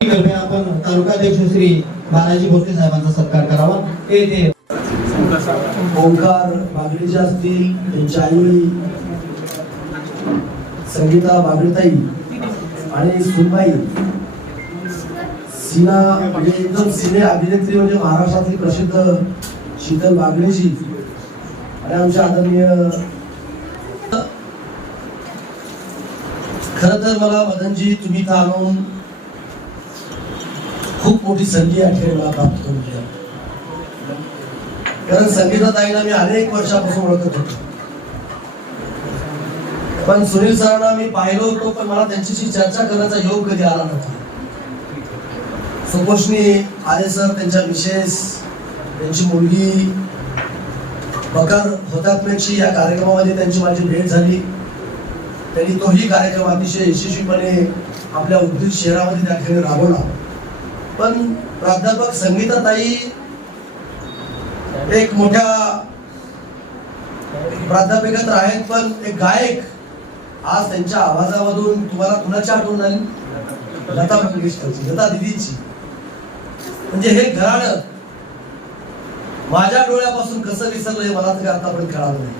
कृपया आपण तालुकाध्यक्ष श्री बालाजी भोसले साहेबांचा सत्कार करावा. ते ते ओंकार बागडीचे असतील त्यांची आई संगीता बागडीताई आणि सुनबाई. सिना म्हणजे एकदम सिने अभिनेत्री म्हणजे महाराष्ट्रातली प्रसिद्ध शीतल बागडेजी आणि आमच्या आदरणीय खर तर मला मदनजी तुम्ही का आणून मोठी संधी या ठिकाणी मला प्राप्त करून दिली कारण संगीताताईला मी अनेक वर्षापासून ओळखत होतो. पण सुनील सरांना मी पाहिलो होतो पण मला त्यांच्याशी चर्चा करण्याचा योग कधी आला नव्हता. सुपोषणी आले सर त्यांच्या विशेष त्यांची मुलगी बकर होतात्म्याची या कार्यक्रमामध्ये त्यांची माझी भेट झाली. त्यांनी तोही कार्यक्रम अतिशय यशस्वीपणे आपल्या उद्योग शहरामध्ये त्या ठिकाणी राबवला. पण प्राध्यापक संगीताताई एक मोठ्या प्राध्यापिका तर आहेत पण एक गायक आज त्यांच्या आवाजामधून तुम्हाला कुणाची आठवण झाली लता मंगेशकरची लता दिदीची. म्हणजे हे घराणं माझ्या डोळ्यापासून कसं विसरलंय मला तर आतापर्यंत कळालं नाही.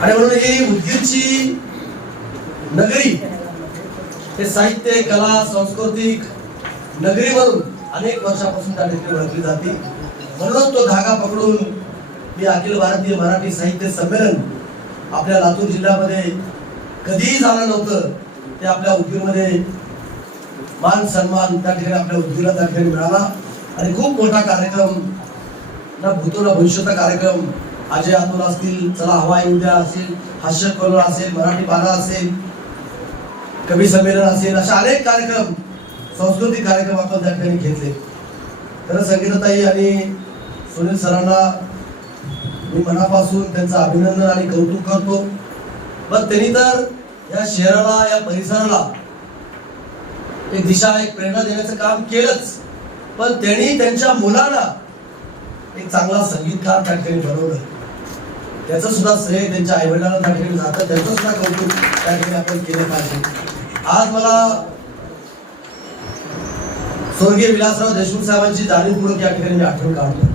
आणि म्हणून ही उदगीरची नगरी हे साहित्य कला सांस्कृतिक नगरीवरून अनेक वर्षापासून त्या ठिकाणी ओळखली जाते. म्हणूनच तो धागा पकडून हे अखिल भारतीय मराठी साहित्य संमेलन आपल्या लातूर जिल्ह्यामध्ये कधीही झालं नव्हतं. ते आपल्या उदगीरमध्ये मान सन्मान त्या ठिकाणी आपल्या उदगीरला त्या ठिकाणी मिळाला. आणि खूप मोठा कार्यक्रम ना भूतो ना भविष्याचा कार्यक्रम. अजय अतुल असतील चला हवा उद्या असेल हास्य करोड असेल मराठी बाधा असेल कवी संमेलन असेल अशा अनेक कार्यक्रम सांस्कृतिक कार्यक्रम आपण त्या ठिकाणी घेतले. तर संगीताताई आणि सुनील सरांना मी मनापासून त्यांचं अभिनंदन आणि कौतुक करतो. पण त्यांनी तर या शहराला या परिसराला एक दिशा एक प्रेरणा देण्याचं काम केलंच. पण त्यांनी त्यांच्या मुलाला एक चांगला संगीतकार त्या ठिकाणी बनवलं. त्याचं सुद्धा श्रेय त्यांच्या आईवडिलांना त्या ठिकाणी जातं. त्याचं सुद्धा कौतुक त्या ठिकाणी आपण केलं पाहिजे. आज मला स्वर्गीय विलासराव देशमुख साहेबांची जाणीवपूर्वक या ठिकाणी मी आठवण काढतो.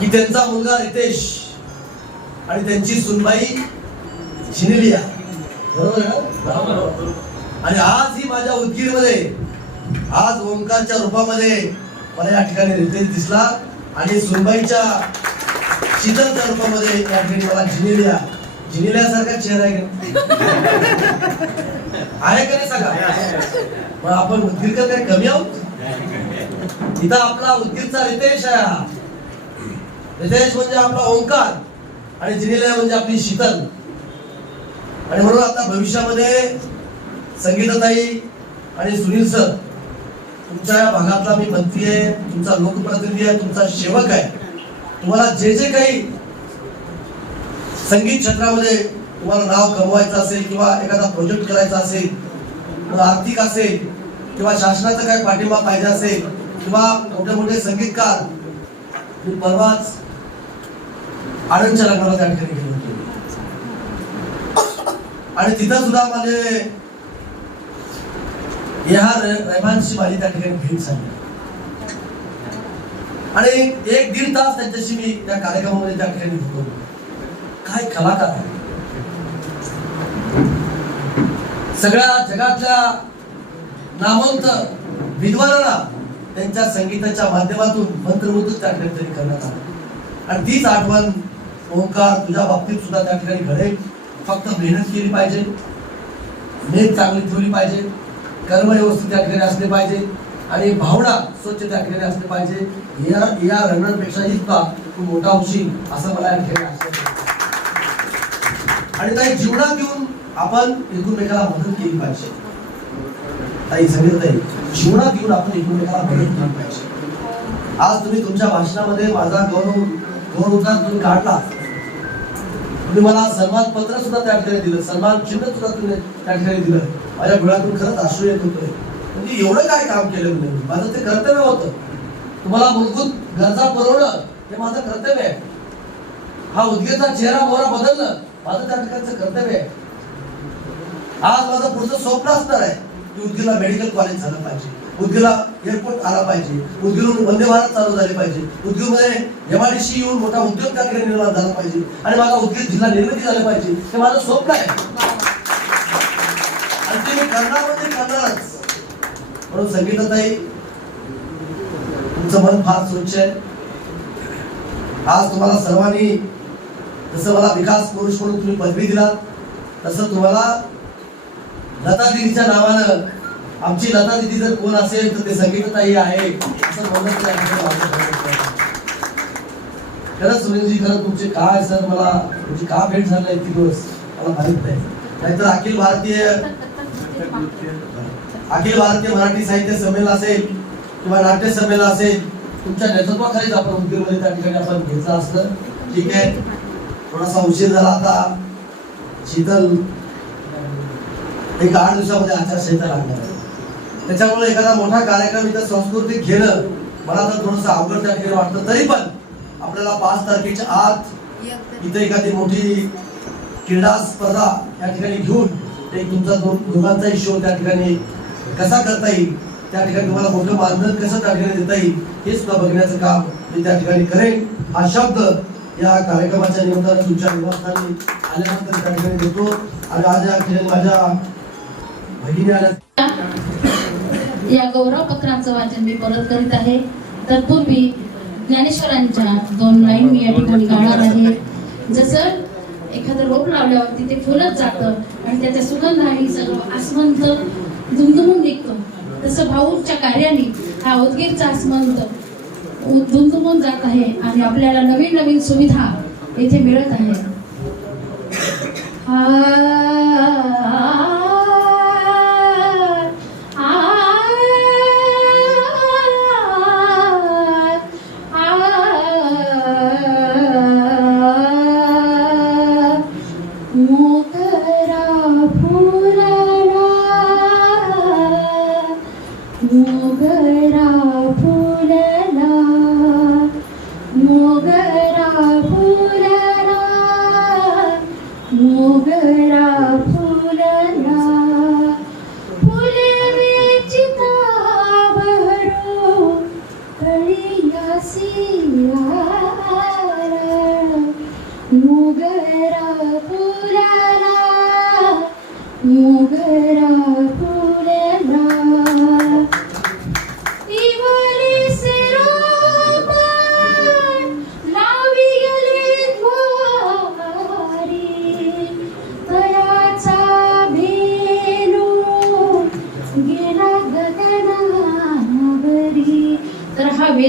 की त्यांचा मुलगा रितेश आणि त्यांची सुनबाई झिनिलिया बरोबर आहे ना? आणि आज ही माझ्या उदगीरमध्ये आज ओंकारच्या रूपामध्ये मला या ठिकाणी रितेश दिसला आणि सुनबाईच्या शीतलच्या रूपामध्ये या ठिकाणी मला झिनिलिया जिनिल्यासारखा चेहरा आहे का? आहे का नाही सांगा मग आपण उदगीरकर काय कमी आहोत? इथं आपला उदगीरचा रितेश आहे रितेश म्हणजे आपला ओंकार आणि जिनिल्या म्हणजे आपली शीतल. आणि म्हणून आता भविष्यामध्ये संगीताताई आणि सुनील सर तुमच्या या भागातला मी मंत्री आहे तुमचा लोकप्रतिनिधी आहे तुमचा सेवक आहे. तुम्हाला जे जे काही संगीत क्षेत्रामध्ये तुम्हाला नाव कमवायचं असेल किंवा एखादा प्रोजेक्ट करायचा असेल आर्थिक असेल किंवा शासनाचा काही पाठिंबा पाहिजे असेल किंवा मोठे मोठे संगीतकार मी परवाच आनंदच्या लग्नाला त्या ठिकाणी गेलो होतो. आणि तिथं सुद्धा माझे या रहमानशी माझी त्या ठिकाणी भेट झाली आणि एक दीड तास त्यांच्याशी मी त्या कार्यक्रमामध्ये त्या ठिकाणी होतो. काय कलाकार? आहे सगळ्या जगातल्या नामवंत विद्वानाला त्यांच्या संगीताच्या माध्यमातून मंत्रमुग्ध त्या ठिकाणी करण्यात आलं. आणि तीच आठवण ओंकार तुझ्या बाबतीत सुद्धा त्या ठिकाणी घडेल. फक्त मेहनत केली पाहिजे. मेहनत चांगली ठेवली पाहिजे. कर्म व्यवस्थित त्या ठिकाणी असले पाहिजे. आणि भावना स्वच्छ त्या ठिकाणी असले पाहिजे. या या रंगणापेक्षा इतका तू मोठा होशील असं मला या ठिकाणी आणि ताई जीवनात येऊन आपण एकमेकाला मदत केली पाहिजे. ताई सांगितलं ताई जीवनात येऊन आपण एकमेकाला मदत केली पाहिजे. आज तुम्ही तुमच्या भाषणामध्ये माझा गौरव गौरव तुम्ही काढला. तुम्ही मला सन्मान पत्र सुद्धा त्या ठिकाणी दिलं सन्मान चिन्ह सुद्धा तुम्ही त्या ठिकाणी दिलं. माझ्या डोळ्यातून खरंच अश्रू येत होतं म्हणजे एवढं काय काम केलं मी? माझं ते कर्तव्य होतं. तुम्हाला मूलभूत गरजा पुरवणं हे माझं कर्तव्य आहे. हा उद्गेचा चेहरा मोहरा बदलणं माझं त्या ठिकाणचं कर्तव्य आहे. आज माझं पुढचं स्वप्न असणार आहे की उदगीरला मेडिकल कॉलेज झालं पाहिजे. उदगीरला एअरपोर्ट आला पाहिजे. उदगीरहून वंदे भारत चालू झाले पाहिजे. उदगीरमध्ये एमआयडीसी येऊन मोठा उद्योग त्या ठिकाणी निर्माण झाला पाहिजे. आणि माझा उदगीर जिल्हा निर्मिती झाली पाहिजे. हे माझं स्वप्न आहे. आणि ते मी करणार म्हणजे करणारच. म्हणून संगीताताई तुमचं मन फार स्वच्छ आहे. आज तुम्हाला सर्वांनी जसं मला विकास पुरुष म्हणून तुम्ही पदवी दिलात तसं तुम्हाला लता दिदीच्या नावानं आमची लता दिदी जर कोण असेल तर ते संगीतताई आहे असं खरंच सुनीलजी खरं तुमचे काय सर मला तुमची का भेट झाली ती इतके दिवस? मला माहीत नाही. नाहीतर अखिल भारतीय अखिल भारतीय मराठी साहित्य संमेलन असेल किंवा नाट्य संमेलन असेल तुमच्या नेतृत्वाखालीच आपण उद्योगमध्ये त्या ठिकाणी आपण घ्यायचं असतं. ठीक आहे? थोडासा उशीर झाला आता. शीतल एक आठ दिवसामध्ये आचारसंहिता लागणार आहे. त्याच्यामुळे एखादा मोठा कार्यक्रम इथं सांस्कृतिक घेणं मला तर थोडंसं अवघड त्या ठिकाणी वाटतं. तरी पण आपल्याला पाच तारखेच्या आत इथे एखादी मोठी क्रीडा स्पर्धा या ठिकाणी घेऊन एक तुमचा दोघांचाही शो त्या ठिकाणी कसा करता येईल त्या ठिकाणी तुम्हाला मोठं मानधन कसं त्या ठिकाणी देता येईल हे सुद्धा बघण्याचं काम मी त्या ठिकाणी करेन. हा शब्द या कार्यक्रमाच्या निमित्ताने तुमच्या निवासस्थानी आल्यानंतर त्या ठिकाणी देतो आणि आज या ठिकाणी माझ्या बहिणी आल्या. या गौरव पत्रांचं वाचन मी परत करीत आहे. तत्पूर्वी ज्ञानेश्वरांच्या दोन लाईन मी या ठिकाणी गाणार आहे. जसं एखादं रोप लावल्यावरती ते फुलत जातं आणि त्याच्या सुगंधाने सगळं आसमंत दुमदुमून निघतं. तसं भाऊच्या कार्याने हा उदगीरचा आसमंत दुमदुमून जात आहे आणि आपल्याला नवीन नवीन सुविधा येथे मिळत आहे. हा Mother.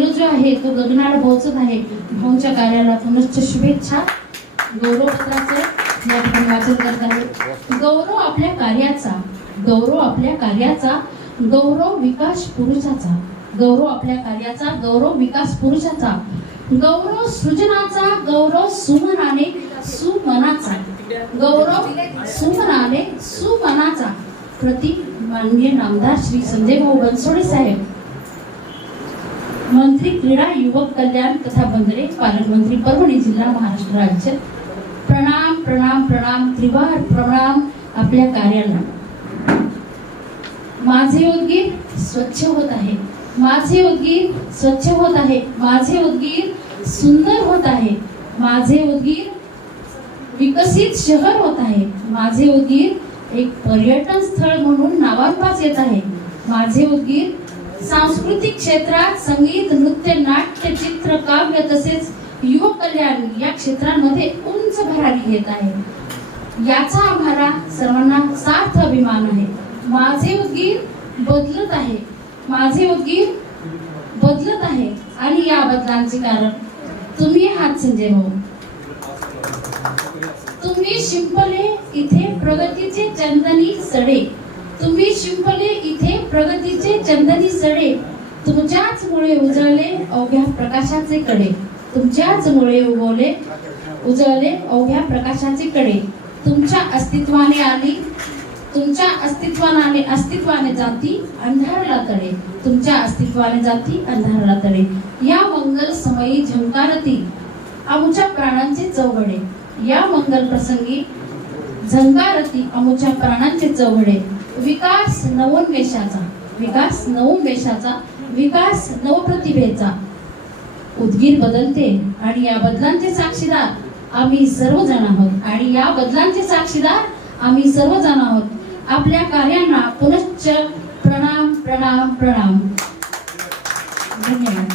तर जो आहे तो गगनाला पोहोचत आहे. भाऊच्या कार्याला पुनश्च शुभेच्छा. गौरवपत्राचे या ठिकाणी वाचन करत आहे. गौरव आपल्या कार्याचा गौरव आपल्या कार्याचा गौरव विकास पुरुषाचा. गौरव आपल्या कार्याचा गौरव विकास पुरुषाचा. गौरव सृजनाचा गौरव सुमनाने सुमनाचा. गौरव सुमनाने सुमनाचा. प्रतीक माननीय नामदार श्री संजय भाऊ बनसोडे साहेब. मंत्री क्रीडा युवक कल्याण तथा बंदरे पालकमंत्री परभणी जिल्हा महाराष्ट्र राज्य. प्रणाम प्रणाम प्रणाम त्रिवार प्रणाम आपल्या कार्याला. माझे उदगीर स्वच्छ होत आहे. माझे उदगीर स्वच्छ होत आहे. माझे उदगीर सुंदर होत आहे. माझे उद्गीर विकसित शहर होत आहे. माझे उद्गीर एक पर्यटन स्थळ म्हणून नावांपास येत आहे. माझे उदगीर सांस्कृतिक क्षेत्रात संगीत नृत्य नाट्य चित्र काव्य तसेच युवक कल्याण या क्षेत्रांमध्ये उंच भरारी घेत आहे. याचा आम्हाला सर्वांना सार्थ अभिमान आहे. माझे उद्गीर बदलत आहे. माझे उद्गीर बदलत आहे आणि या बदलांचे कारण तुम्ही हात संजय भाऊ. तुम्ही शिंपले इथे प्रगतीचे चंदनी सडे. तुम्ही शिंपले इथे प्रगतीचे चंदनी सडे तुमच्याच मुळे उजळले अवघ्या प्रकाशाचे कडे. तुमच्याच मुळे उगवले उजळले अवघ्या प्रकाशाचे कडे. तुमच्या अस्तित्वाने आली तुमच्या अस्तित्वाने अस्तित्वाने जाती अंधारला तडे. तुमच्या अस्तित्वाने जाती अंधारला तडे. या मंगल समयी झंकारती आमच्या प्राणांचे चौघडे. या मंगल प्रसंगी झंकारती आमच्या प्राणांचे चौघडे. विकास नवोन्मेषाचा विकास नवोन्मेषाचा विकास नवप्रतिभेचा. उद्गीर बदलते आणि या बदलांचे साक्षीदार आम्ही सर्वजण आहोत. आणि या बदलांचे साक्षीदार आम्ही सर्वजण आहोत. आपल्या कार्यांना पुनश्च प्रणाम प्रणाम प्रणाम. धन्यवाद.